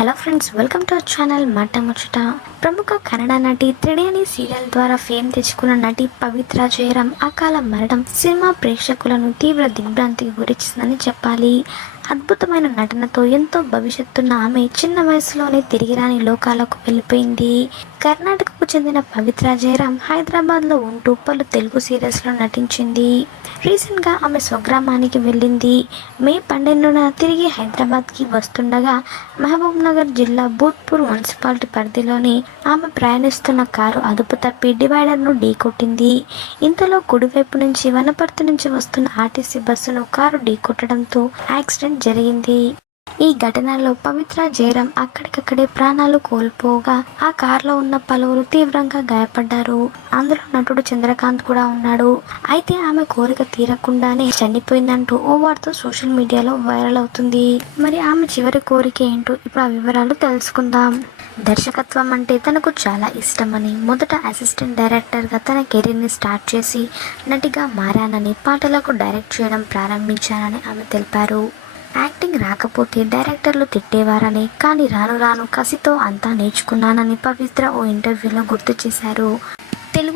Hello friends welcome to our channel Maata Muchchata. ప్రముఖ కన్నడ నటి త్రిడేని serial ద్వారా ఫేమ్ తెచ్చుకున్న నటి పవిత్ర జయరాం అకాల మరణం సినిమా ప్రేక్షకులను తీవ్ర దిగ్భ్రాంతికి గురిచిందని చెప్పాలి. అద్భుతమైన నటనతో ఎంతో భవిష్యత్తున్న ఆమె చిన్న వయసులోనే తిరిగిరాని లోకాలకు వెళ్ళిపోయింది. కర్ణాటకకు చెందిన పవిత్ర జయరాం హైదరాబాద్లో ఉంటూ పలు తెలుగు సీరియల్స్లో నటించింది. రీసెంట్గా ఆమె స్వగ్రామానికి వెళ్ళింది. మే పన్నెండున తిరిగి హైదరాబాద్కి వస్తుండగా మహబూబ్ నగర్ జిల్లా బూత్పూర్ మున్సిపాలిటీ పరిధిలోని ఆమె ప్రయాణిస్తున్న కారు అదుపు తప్పి డివైడర్ను ఢీకొట్టింది. ఇంతలో కుడివైపు నుంచి వనపర్తి నుంచి వస్తున్న ఆర్టీసీ బస్సును కారు ఢీకొట్టడంతో యాక్సిడెంట్ జరిగింది. ఈ ఘటనలో పవిత్ర జయరాం అక్కడికక్కడే ప్రాణాలు కోల్పోగా ఆ కారులో ఉన్న పలువురు తీవ్రంగా గాయపడ్డారు. అందులో నటుడు చంద్రకాంత్ కూడా ఉన్నాడు. అయితే ఆమె కోరిక తీరకుండానే చనిపోయిందంటూ ఓ వార్త సోషల్ మీడియాలో వైరల్ అవుతుంది. మరి ఆమె చివరి కోరిక ఏంటో ఇప్పుడు ఆ వివరాలు తెలుసుకుందాం. దర్శకత్వం అంటే తనకు చాలా ఇష్టమని మొదట అసిస్టెంట్ డైరెక్టర్గా తన కెరీర్ని స్టార్ట్ చేసి నటిగా మారానని పాటలకు డైరెక్ట్ చేయడం ప్రారంభించానని ఆమె తెలిపారు. యాక్టింగ్ రాకపోతే డైరెక్టర్లు తిట్టేవారని. కానీ రాను రాను కసితో అంతా నేర్చుకున్నానని పవిత్ర ఓ ఇంటర్వ్యూలో గుర్తు చేశారు.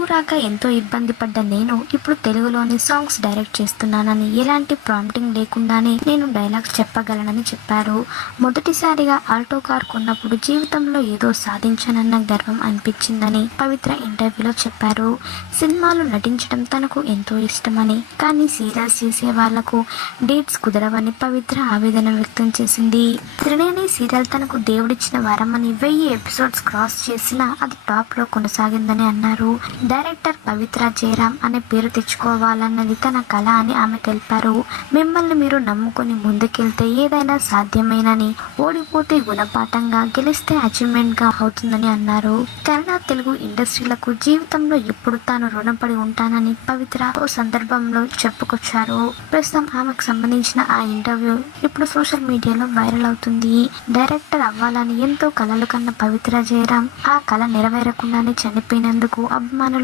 తెలుగు రాక ఎంతో ఇబ్బంది పడ్డ నేను ఇప్పుడు తెలుగులోని సాంగ్స్ డైరెక్ట్ చేస్తున్నానని ఎలాంటి ప్రాంప్టింగ్ లేకుండానే నేను డైలాగ్స్ చెప్పగలనని చెప్పారు. మొదటిసారిగా ఆల్టో కార్ కొన్నప్పుడు జీవితంలో ఏదో సాధించానన్న గర్వం అనిపించిందని పవిత్ర ఇంటర్వ్యూలో చెప్పారు. సినిమాలు నటించడం తనకు ఎంతో ఇష్టమని కానీ సీరియల్స్ చేసే వాళ్ళకు డేట్స్ కుదరవని పవిత్ర ఆవేదన వ్యక్తం చేసింది. త్రినేని సీరియల్ తనకు దేవుడిచ్చిన వరమని వెయ్యి ఎపిసోడ్స్ క్రాస్ చేసినా అది టాప్లో కొనసాగిందని అన్నారు. డైరెక్టర్ పవిత్ర జయరామ్ అనే పేరు తెచ్చుకోవాలన్నది తన కళ అని ఆమె తెలిపారు. మిమ్మల్ని మీరు నమ్ముకొని ముందుకెళ్తే ఏదైనా సాధ్యమేనని ఓడిపోతే గుణపాఠంగా గెలిస్తే అచీవ్మెంట్గా అవుతుందని అన్నారు. కన్నడ తెలుగు ఇండస్ట్రీలకు జీవితంలో ఎప్పుడు తాను రుణపడి ఉంటానని పవిత్ర ఓ సందర్భంలో చెప్పుకొచ్చారు. ప్రస్తుతం ఆమెకు సంబంధించిన ఆ ఇంటర్వ్యూ ఇప్పుడు సోషల్ మీడియాలో వైరల్ అవుతుంది. డైరెక్టర్ అవ్వాలని ఎంతో కలలు కన్న పవిత్ర జయరామ్ ఆ కళ నెరవేరకుండానే చనిపోయినందుకు అభిమానులు